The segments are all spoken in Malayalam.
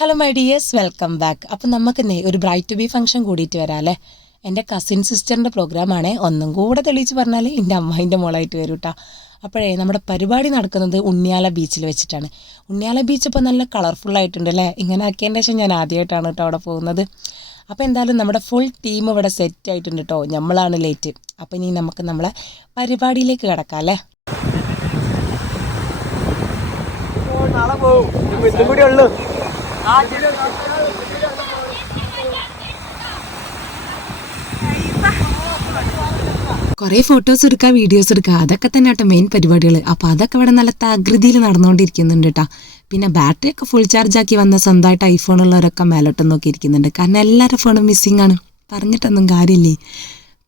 Hello my dears, welcome back. അപ്പം നമുക്കിന്നേ ഒരു ബ്രൈറ്റ് ടു ബി ഫംഗ്ഷൻ കൂടിയിട്ട് വരാം അല്ലേ. എൻ്റെ കസിൻ സിസ്റ്ററിൻ്റെ പ്രോഗ്രാമാണേ. ഒന്നും കൂടെ തെളിയിച്ച് പറഞ്ഞാൽ എൻ്റെ അമ്മായിൻ്റെ മോളായിട്ട് വരും കേട്ടോ. അപ്പോഴേ നമ്മുടെ പരിപാടി നടക്കുന്നത് ഉണ്ണിയാല ബീച്ചിൽ വെച്ചിട്ടാണ്. ഉണ്ണിയാല ബീച്ച് ഇപ്പോൾ നല്ല കളർഫുള്ളായിട്ടുണ്ട് അല്ലേ. ഇങ്ങനെ ആക്കിയതിൻ്റെ ശേഷം ഞാൻ ആദ്യമായിട്ടാണ് കേട്ടോ അവിടെ പോകുന്നത്. അപ്പോൾ എന്തായാലും നമ്മുടെ ഫുൾ ടീം ഇവിടെ സെറ്റ് ആയിട്ടുണ്ട് കേട്ടോ. നമ്മളാണ് ലേറ്റ്. അപ്പോൾ ഇനി നമുക്ക് നമ്മളെ പരിപാടിയിലേക്ക് കിടക്കാം അല്ലേ. കുറേ ഫോട്ടോസ് എടുക്കുക, വീഡിയോസ് എടുക്കുക, അതൊക്കെ തന്നെ കേട്ടോ മെയിൻ പരിപാടികൾ. അപ്പോൾ അതൊക്കെ ഇവിടെ നല്ല തകൃതിയിൽ നടന്നുകൊണ്ടിരിക്കുന്നുണ്ട് കേട്ടോ. പിന്നെ ബാറ്ററി ഒക്കെ ഫുൾ ചാർജ് ആക്കി വന്ന സ്വന്തമായിട്ട് ഐഫോൺ ഉള്ളവരൊക്കെ മേലോട്ടം നോക്കിയിരിക്കുന്നുണ്ട്. കാരണം എല്ലാവരുടെ ഫോണും മിസ്സിങ് ആണ്, പറഞ്ഞിട്ടൊന്നും കാര്യമില്ലേ.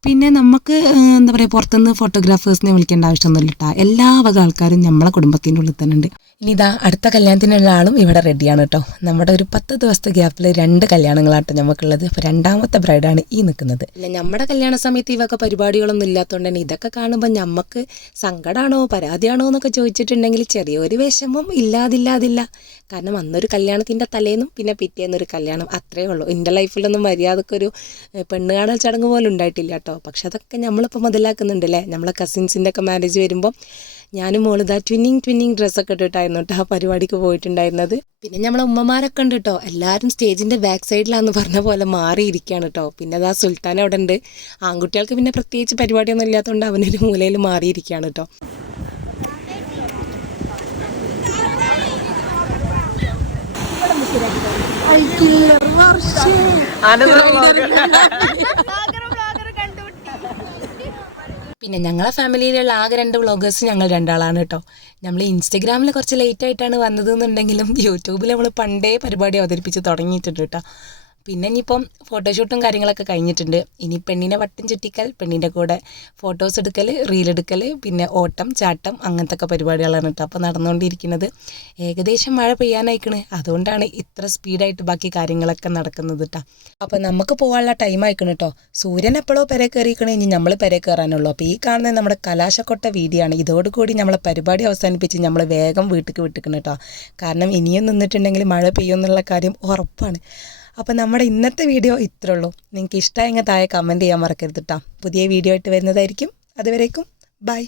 പിന്നെ നമുക്ക് എന്താ പറയുക, പുറത്തുനിന്ന് ഫോട്ടോഗ്രാഫേഴ്സിനെ വിളിക്കേണ്ട ആവശ്യമൊന്നുമില്ല കേട്ടോ. എല്ലാ വക ആൾക്കാരും നമ്മളെ കുടുംബത്തിൻ്റെ ഉള്ളിൽ തന്നെ ഉണ്ട്. ഇനി ഇതാ അടുത്ത കല്യാണത്തിനുള്ള ആളും ഇവിടെ റെഡിയാണ് കേട്ടോ. നമ്മുടെ ഒരു 10 ദിവസത്തെ ഗ്യാപ്പിൽ 2 കല്യാണങ്ങളാട്ടോ നമുക്കുള്ളത്. അപ്പോൾ രണ്ടാമത്തെ ബ്രൈഡാണ് ഈ നിൽക്കുന്നത്. പിന്നെ നമ്മുടെ കല്യാണ സമയത്ത് ഇവയൊക്കെ പരിപാടികളൊന്നും ഇല്ലാത്തതുകൊണ്ട് തന്നെ ഇതൊക്കെ കാണുമ്പോൾ നമുക്ക് സങ്കടമാണോ പരാതിയാണോ എന്നൊക്കെ ചോദിച്ചിട്ടുണ്ടെങ്കിൽ ചെറിയൊരു വിഷമം ഇല്ലാതില്ല. കാരണം അന്നൊരു കല്യാണത്തിൻ്റെ തലേന്നും പിന്നെ പിറ്റേന്നൊരു കല്യാണം, അത്രയേ ഉള്ളൂ. എൻ്റെ ലൈഫിലൊന്നും മര്യാദക്കൊരു പെണ്ണ് കാണൽ ചടങ്ങ് പോലും ഉണ്ടായിട്ടില്ല കേട്ടോ. പക്ഷെ അതൊക്കെ നമ്മളിപ്പോൾ മുതലാക്കുന്നുണ്ടല്ലേ. നമ്മളെ കസിൻസിൻ്റെ ഒക്കെ മാരേജ് വരുമ്പോൾ ഞാനും മോളിതാ ട്വിന്നിങ് ഡ്രസ്സൊക്കെ ഇട്ടിട്ടായിരുന്നു കേട്ടോ ആ പരിപാടിക്ക് പോയിട്ടുണ്ടായിരുന്നത്. പിന്നെ നമ്മളെ ഉമ്മമാരൊക്കെ ഉണ്ട് കേട്ടോ. എല്ലാവരും സ്റ്റേജിൻ്റെ ബാക്ക് സൈഡിലാന്ന് പറഞ്ഞ പോലെ മാറിയിരിക്കുകയാണ് കേട്ടോ. പിന്നെ അതാ സുൽത്താൻ അവിടെ ഉണ്ട്. ആൺകുട്ടികൾക്ക് പിന്നെ പ്രത്യേകിച്ച് പരിപാടിയൊന്നും ഇല്ലാത്തതുകൊണ്ട് അവനൊരു മൂലയിൽ മാറിയിരിക്കുകയാണ് കേട്ടോ. പിന്നെ ഞങ്ങളെ ഫാമിലിയിലുള്ള ആകെ 2 വ്ളോഗേഴ്സ് ഞങ്ങൾ 2 ആളാണ് കേട്ടോ. നമ്മൾ ഇൻസ്റ്റഗ്രാമിൽ കുറച്ച് ലേറ്റായിട്ടാണ് വന്നതെന്നുണ്ടെങ്കിലും യൂട്യൂബിൽ നമ്മൾ പണ്ടേ പരിപാടി അവതരിപ്പിച്ച് തുടങ്ങിയിട്ടുണ്ട് കേട്ടോ. പിന്നെ ഇനിയിപ്പം ഫോട്ടോഷൂട്ടും കാര്യങ്ങളൊക്കെ കഴിഞ്ഞിട്ടുണ്ട്. ഇനി പെണ്ണിനെ വട്ടം ചുറ്റിക്കൽ, പെണ്ണിൻ്റെ കൂടെ ഫോട്ടോസ് എടുക്കൽ, റീലെടുക്കൽ, പിന്നെ ഓട്ടം ചാട്ടം അങ്ങനത്തെ ഒക്കെ പരിപാടികളാണ് കേട്ടോ അപ്പോൾ നടന്നുകൊണ്ടിരിക്കുന്നത്. ഏകദേശം മഴ പെയ്യാനായിക്കണ്, അതുകൊണ്ടാണ് ഇത്ര സ്പീഡായിട്ട് ബാക്കി കാര്യങ്ങളൊക്കെ നടക്കുന്നത് കേട്ടോ. അപ്പോൾ നമുക്ക് പോകാനുള്ള ടൈം ആയിക്കണം കേട്ടോ. സൂര്യൻ എപ്പോഴോ പെരെ കയറിയിരിക്കണേ, ഇനി നമ്മൾ പെരെ കയറാനുള്ളൂ. അപ്പോൾ ഈ കാണുന്നത് നമ്മുടെ കലാശക്കൊട്ട വീഡിയോ ആണ്. ഇതോടുകൂടി നമ്മളെ പരിപാടി അവസാനിപ്പിച്ച് നമ്മൾ വേഗം വീട്ടിലേക്ക് വിട്ടിക്കണം കേട്ടോ. കാരണം ഇനിയും നിന്നിട്ടുണ്ടെങ്കിൽ മഴ പെയ്യുമെന്നുള്ള കാര്യം ഉറപ്പാണ്. അപ്പോൾ നമ്മുടെ ഇന്നത്തെ വീഡിയോ ഇത്രേ ഉള്ളൂ. നിങ്ങൾക്ക് ഇഷ്ടമായെങ്കിൽ താഴെ കമൻറ്റ് ചെയ്യാൻ മറക്കരുത് കേട്ടോ. പുതിയ വീഡിയോ ആയിട്ട് വരുന്നതായിരിക്കും. അതുവരേക്കും ബൈ.